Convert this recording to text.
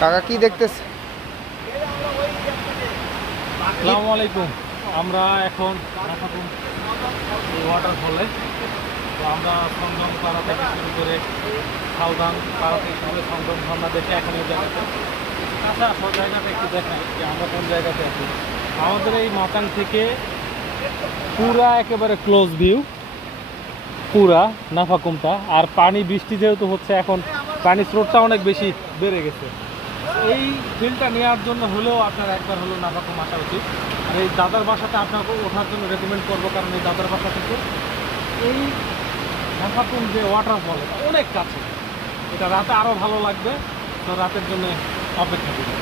কাকা কি দেখতেছে? আসসালামু আলাইকুম। আমরা এখন ওয়াটারফলে, তো আমরা সংগম পাড়া থেকে শুরু করে সাউদান পাড়া থেকে শুরু করে সংগম ঝর্ণা দেখে এখন এই জায়গাতে আচ্ছা সব জায়গাটা একটু দেখাই যে আমরা কোন জায়গাতে আছি। আমাদের এই মাতাং থেকে পুরা একেবারে ক্লোজ ভিউ, পুরা নাফাকুমটা। আর পানি বৃষ্টি যেহেতু হচ্ছে, এখন পানির স্রোতটা অনেক বেশি বেড়ে গেছে। এই ফিলটা নেওয়ার জন্য হলেও আপনার একবার হলেও নাফাকুম আসা উচিত। আর এই দাদার বাসাতে আপনাকে ওঠার জন্য রেকমেন্ড করবো, কারণ এই দাদার বাসা থেকে এই নাফাকুম যে ওয়াটারফল অনেক কাছে। এটা রাতে আরও ভালো লাগবে, তো রাতের জন্য অপেক্ষা করুন।